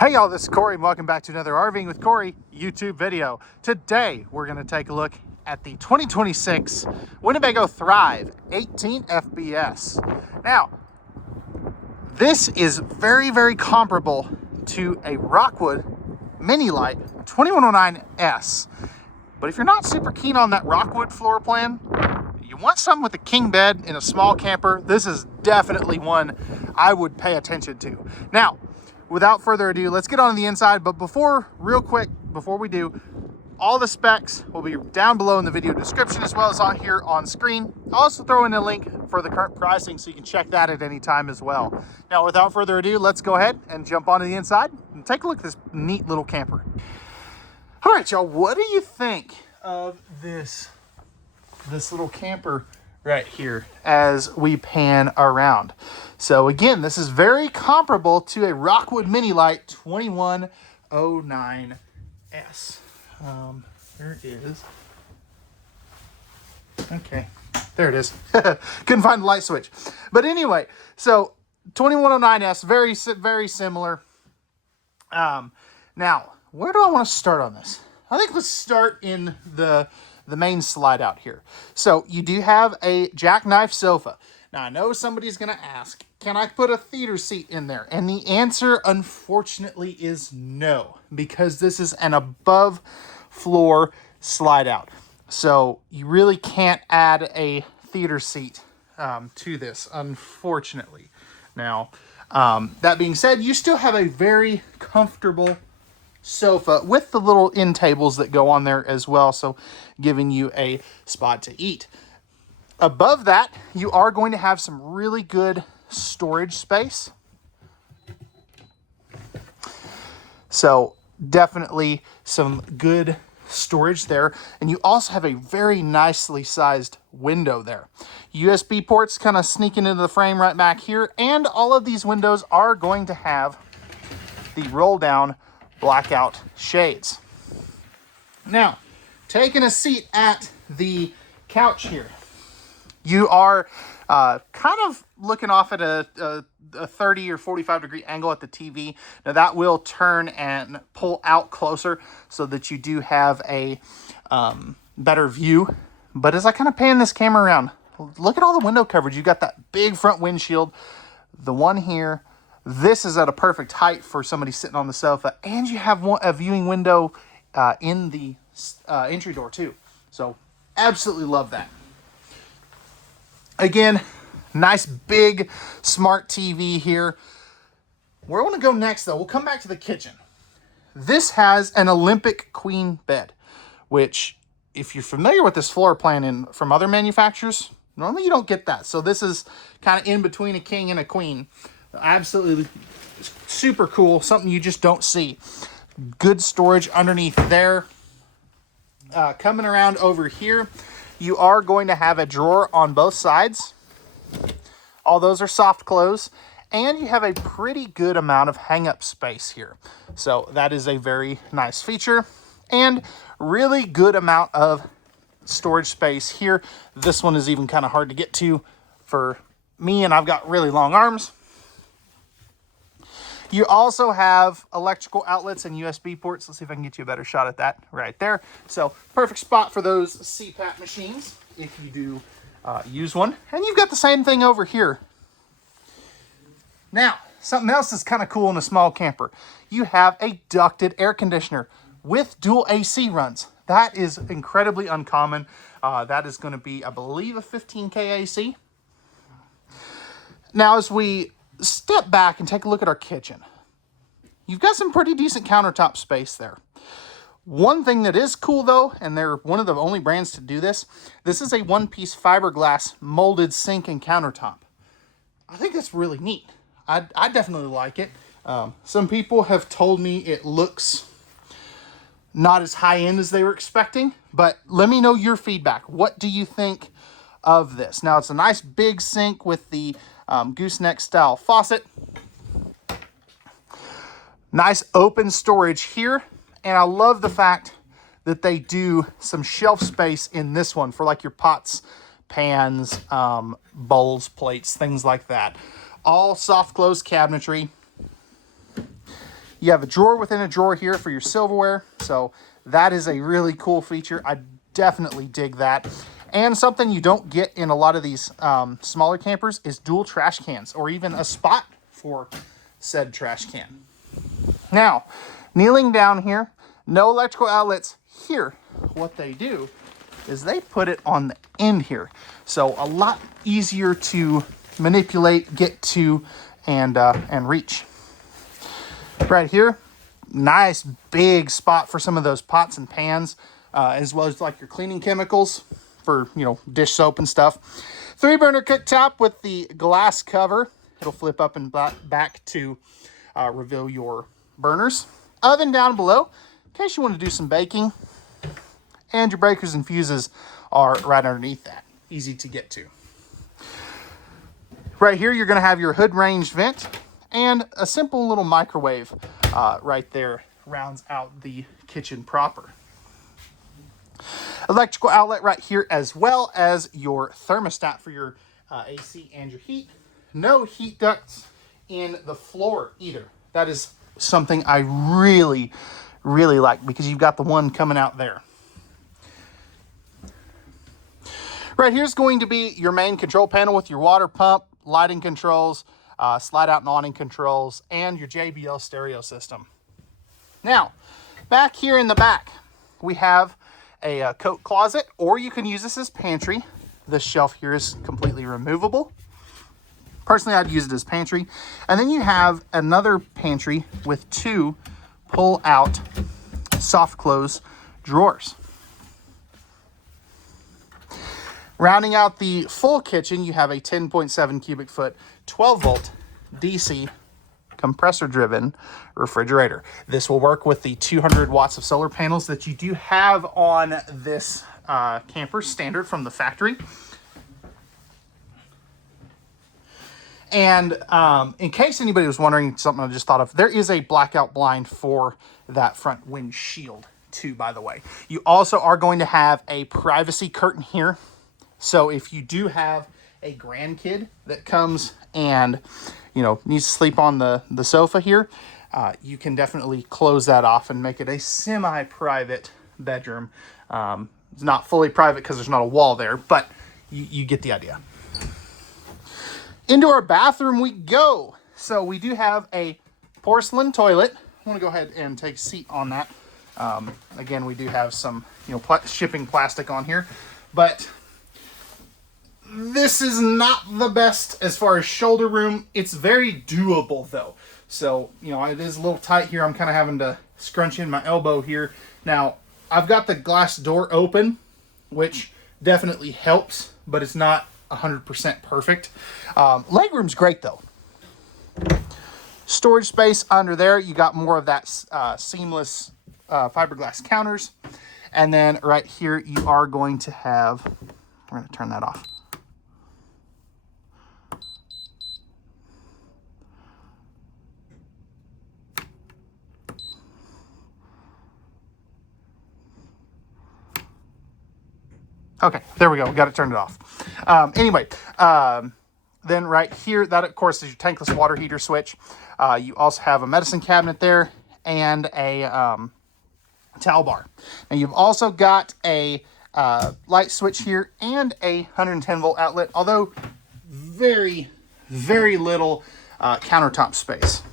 Hey y'all, this is Corey and welcome back to another RVing with Corey YouTube video. Today we're going to take a look at the 2026 Winnebago Thrive 18 FBS. Now, this is very comparable to a Rockwood Mini Light 2109S. But if you're not super keen on that Rockwood floor plan, you want something with a king bed in a small camper, this is definitely one I would pay attention to. Now, without further ado, let's get on the inside. But real quick, before we do, all the specs will be down below in the video description as well as on here on screen. I'll also throw in a link for the current pricing so you can check that at any time as well. Now, without further ado, let's go ahead and jump onto the inside and take a look at this neat little camper. All right, y'all, what do you think of this little camper right here as we pan around? So again, this is very comparable to a Rockwood Mini Light 2109S. There it is. Okay, there it is. Couldn't find the light switch. But anyway, so 2109S, very similar. Now, where do I want to start on this? I think let's start in the main slide out here. So you do have a jackknife sofa. Now I know somebody's going to ask, can I put a theater seat in there? And the answer, unfortunately, is no, because this is an above floor slide out. So you really can't add a theater seat to this, unfortunately. Now, that being said, you still have a very comfortable sofa with the little end tables that go on there as well, so giving you a spot to eat. Above that, you are going to have some really good storage space. So definitely some good storage there. And you also have a very nicely sized window there. USB ports kind of sneaking into the frame right back here. And all of these windows are going to have the roll down blackout shades. Now, taking a seat at the couch here, you are kind of looking off at a 30 or 45 degree angle at the TV. Now that will turn and pull out closer so that you do have a better view. But as I kind of pan this camera around, look at all the window coverage. You've got that big front windshield, the one here. This is at a perfect height for somebody sitting on the sofa. And you have a viewing window in the entry door too. So absolutely love that. Again, nice big smart TV here. Where I want to go next, though, we'll come back to the kitchen. This has an Olympic queen bed, which, if you're familiar with this floor plan from other manufacturers, normally you don't get that. So this is kind of in between a king and a queen. Absolutely super cool, something you just don't see. Good storage underneath there. Coming around over here, you are going to have a drawer on both sides. All those are soft close. And you have a pretty good amount of hang-up space here. So that is a very nice feature. And really good amount of storage space here. This one is even kind of hard to get to for me, and I've got really long arms. You also have electrical outlets and USB ports. Let's see if I can get you a better shot at that right there. So perfect spot for those CPAP machines if you do use one. And you've got the same thing over here. Now, something else that's kind of cool in a small camper. You have a ducted air conditioner with dual AC runs. That is incredibly uncommon. That is going to be, I believe, a 15K AC. Now, as we step back and take a look at our kitchen, you've got some pretty decent countertop space there. One thing that is cool though, and they're one of the only brands to do this, this is a one-piece fiberglass molded sink and countertop. I think that's really neat. I definitely like it. Some people have told me it looks not as high-end as they were expecting, but let me know your feedback. What do you think of this? Now, it's a nice big sink with the gooseneck style faucet. Nice open storage here. And I love the fact that they do some shelf space in this one for like your pots, pans, bowls, plates, things like that. All soft close cabinetry. You have a drawer within a drawer here for your silverware. So that is a really cool feature. I definitely dig that. And something you don't get in a lot of these smaller campers is dual trash cans, or even a spot for said trash can. Now, kneeling down here, no electrical outlets here. What they do is they put it on the end here. So a lot easier to manipulate, get to, and reach. Right here, nice big spot for some of those pots and pans, as well as like your cleaning chemicals for, you know, dish soap and stuff. 3-burner cooktop with the glass cover. It'll flip up and back to reveal your burners. Oven down below in case you want to do some baking. And your breakers and fuses are right underneath that. Easy to get to. Right here, you're going to have your hood range vent and a simple little microwave right there rounds out the kitchen proper. Electrical outlet right here, as well as your thermostat for your AC and your heat. No heat ducts in the floor either. That is something I really, really like, because you've got the one coming out there. Right here's going to be your main control panel with your water pump, lighting controls, slide out and awning controls, and your JBL stereo system. Now, back here in the back, we have a coat closet, or you can use this as pantry. This shelf here is completely removable. Personally, I'd use it as pantry. And then you have another pantry with 2 pull-out soft close drawers. Rounding out the full kitchen, you have a 10.7 cubic foot, 12 volt DC compressor driven refrigerator. This will work with the 200 watts of solar panels that you do have on this camper, standard from the factory. And in case anybody was wondering, something I just thought of, there is a blackout blind for that front windshield too, by the way. You also are going to have a privacy curtain here. So if you do have a grandkid that comes and, you know, needs to sleep on the sofa here, you can definitely close that off and make it a semi-private bedroom. It's not fully private because there's not a wall there, but you get the idea. Into our bathroom we go. So we do have a porcelain toilet. I want to go ahead and take a seat on that. Again, we do have some, you know, shipping plastic on here, but this is not the best as far as shoulder room. It's very doable though. So, you know, it is a little tight here. I'm kind of having to scrunch in my elbow here. Now, I've got the glass door open, which definitely helps, but it's not 100% perfect. Legroom's great though. Storage space under there. You got more of that seamless fiberglass counters. And then right here, you are going to have, we're going to turn that off. Okay, there we go. We got it turned off. Then right here, that of course is your tankless water heater switch. You also have a medicine cabinet there and a towel bar. Now you've also got a light switch here and a 110 volt outlet, although very, very little countertop space.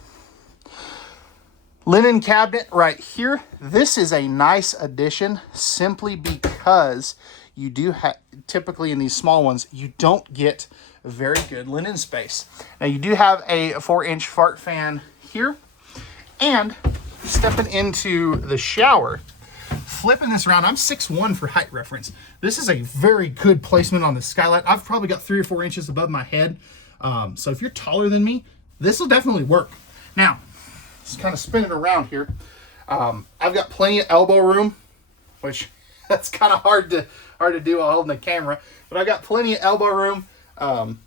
Linen cabinet right here. This is a nice addition simply because you do have, typically in these small ones, you don't get very good linen space. Now you do have a 4-inch fart fan here, and stepping into the shower, flipping this around, I'm 6'1" for height reference. This is a very good placement on the skylight. I've probably got 3 or 4 inches above my head. So if you're taller than me, this will definitely work. Now, just kind of spinning around here. I've got plenty of elbow room, which that's kind of hard to do while holding the camera, but I've got plenty of elbow room,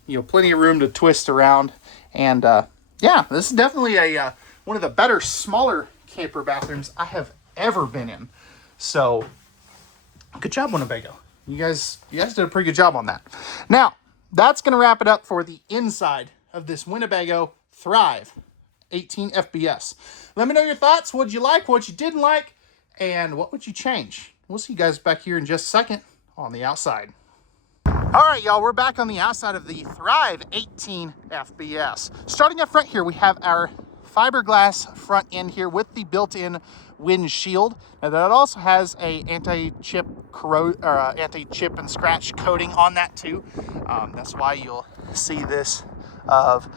you know, plenty of room to twist around. And yeah, this is definitely a one of the better, smaller camper bathrooms I have ever been in. So good job, Winnebago. You guys did a pretty good job on that. Now, that's going to wrap it up for the inside of this Winnebago Thrive 18 FBS. Let me know your thoughts. What'd you like? What you didn't like? And what would you change? We'll see you guys back here in just a second on the outside. All right, y'all, we're back on the outside of the Thrive 18 FBS. Starting up front here, we have our fiberglass front end here with the built-in windshield. Now that also has a anti-chip and scratch coating on that too. That's why you'll see this of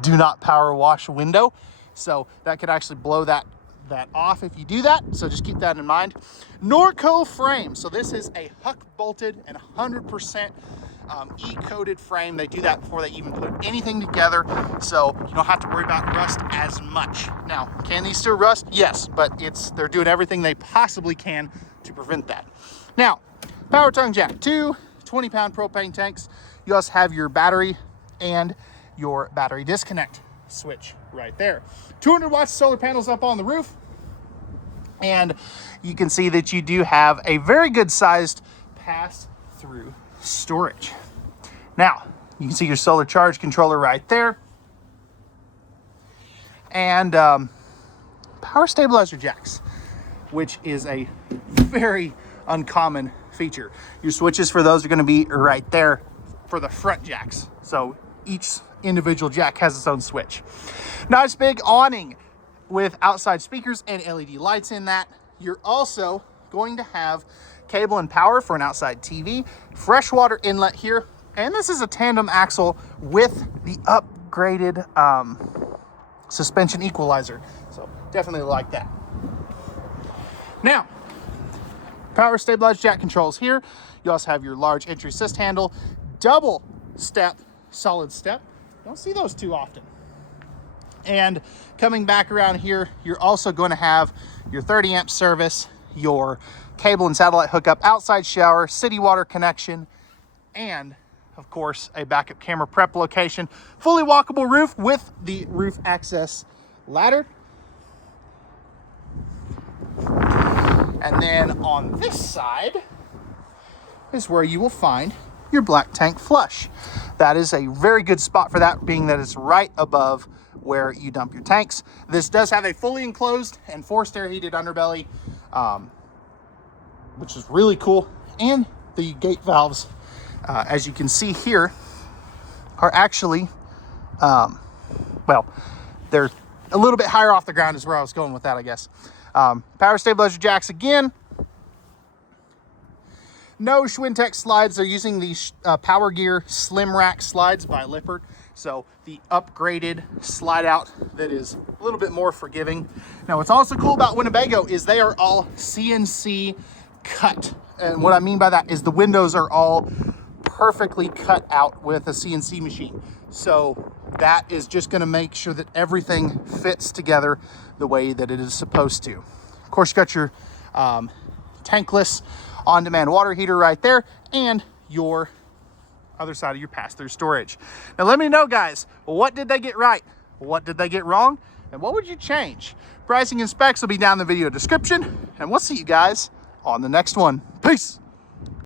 do not power wash window. So that could actually blow that off if you do that. So just keep that in mind. Norco frame. So this is a huck bolted and 100% e-coated frame. They do that before they even put anything together, so you don't have to worry about rust as much. Now, can these still rust? Yes, but they're doing everything they possibly can to prevent that. Now, power tongue jack, two 20-pound propane tanks. You also have your battery and your battery disconnect switch right there. 200 watts solar panels up on the roof, and you can see that you do have a very good sized pass-through storage. Now, you can see your solar charge controller right there, and power stabilizer jacks, which is a very uncommon feature. Your switches for those are going to be right there for the front jacks. So each individual jack has its own switch. Nice big awning with outside speakers and LED lights in that. You're also going to have cable and power for an outside TV, freshwater inlet here, and this is a tandem axle with the upgraded suspension equalizer. So definitely like that. Now, power stabilized jack controls here. You also have your large entry assist handle, double step, solid step. Don't see those too often. And coming back around here, you're also going to have your 30 amp service, your cable and satellite hookup, outside shower, city water connection, and of course a backup camera prep location. Fully walkable roof with the roof access ladder. And then on this side is where you will find your black tank flush. That is a very good spot for that, being that it's right above where you dump your tanks. This does have a fully enclosed and forced air heated underbelly, which is really cool. And the gate valves, as you can see here, are actually, well, they're a little bit higher off the ground is where I was going with that, I guess. Power stabilizer jacks again. No Schwintek slides. They're using the Power Gear Slim Rack slides by Lippert. So the upgraded slide out that is a little bit more forgiving. Now, what's also cool about Winnebago is they are all CNC cut. And what I mean by that is the windows are all perfectly cut out with a CNC machine. So that is just going to make sure that everything fits together the way that it is supposed to. Of course, you got your tankless on-demand water heater right there, and your other side of your pass-through storage. Now let me know, guys, what did they get right? What did they get wrong? And what would you change? Pricing and specs will be down in the video description, and we'll see you guys on the next one. Peace.